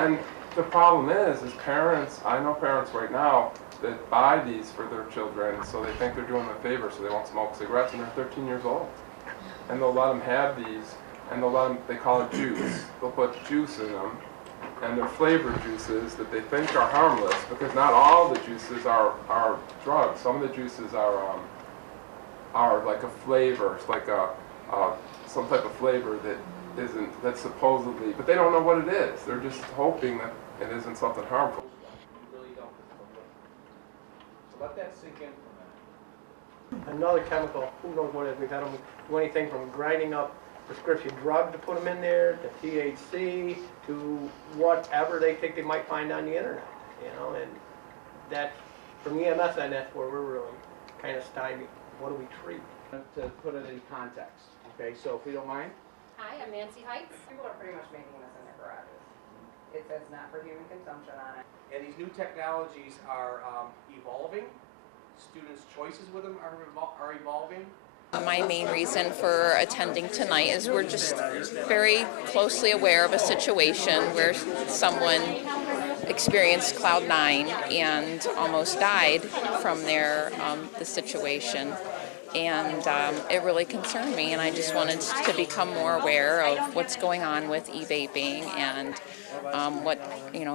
And the problem is parents, I know parents right now that buy these for their children, so they think they're doing them a favor, so they won't smoke cigarettes, and they're 13 years old. And they'll let them have these, and they'll let them, they call it juice. They'll put juice in them, and they're flavored juices that they think are harmless, because not all the juices are drugs. Some of the juices are like a flavor, it's like some type of flavor that's supposedly, but they don't know what it is. They're just hoping that it isn't something harmful. Let that sink in for a minute. Another chemical, who knows what it is. We've had them do anything from grinding up prescription drug to put them in there, to THC, to whatever they think they might find on the internet, you know, and that's, from EMS, and that's where we're really kind of stymied. What do we treat? To put it in context, okay, so if we don't mind. Hi, I'm Nancy Heights. People are pretty much making this in their garages. It says not for human consumption on it. And these new technologies are evolving. Students' choices with them are evolving. My main reason for attending tonight is we're just very closely aware of a situation where someone experienced cloud 9 and almost died from the situation. And it really concerned me, and I just wanted to become more aware of what's going on with e-vaping and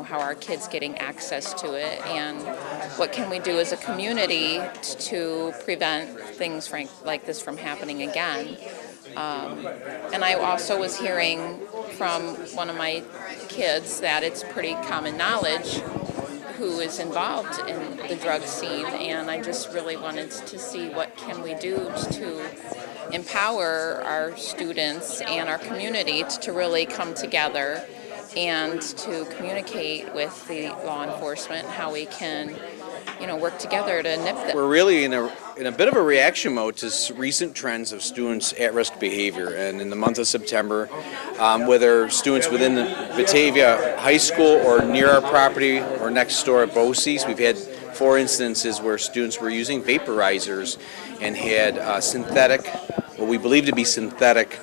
how our kids getting access to it, and what can we do as a community to prevent things like this from happening again. And I also was hearing from one of my kids that it's pretty common knowledge who is involved in the drug scene, and I just really wanted to see what can we do to empower our students and our community to really come together and to communicate with the law enforcement how we can work together to nip them. We're really in a bit of a reaction mode to recent trends of students at-risk behavior, and in the month of September, whether students within the Batavia High School or near our property or next door at BOCES, we've had 4 instances where students were using vaporizers and had synthetic, what we believe to be synthetic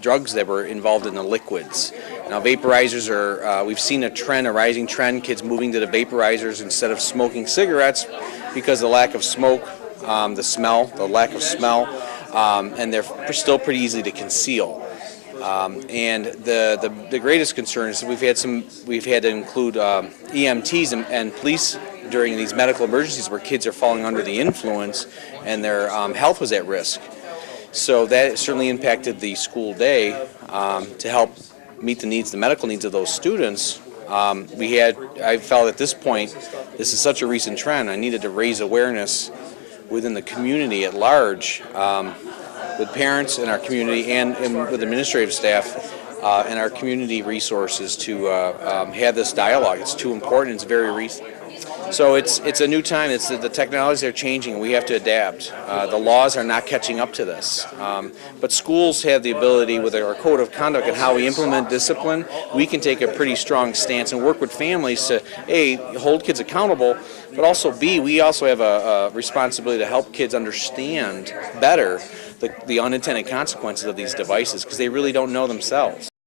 drugs that were involved in the liquids. Now vaporizers are, we've seen a rising trend, kids moving to the vaporizers instead of smoking cigarettes because of the lack of smoke, the lack of smell, and they're still pretty easy to conceal. And the greatest concern is that we've had to include EMTs and police during these medical emergencies where kids are falling under the influence and their health was at risk. So that certainly impacted the school day to help meet the medical needs of those students. I felt at this point, this is such a recent trend, I needed to raise awareness within the community at large, with parents in our community and with administrative staff and our community resources to have this dialogue. It's too important, it's very recent. So it's a new time. The technologies are changing. We have to adapt. The laws are not catching up to this. But schools have the ability, with our code of conduct and how we implement discipline, we can take a pretty strong stance and work with families to, A, hold kids accountable, but also, B, we also have a responsibility to help kids understand better the unintended consequences of these devices, because they really don't know themselves.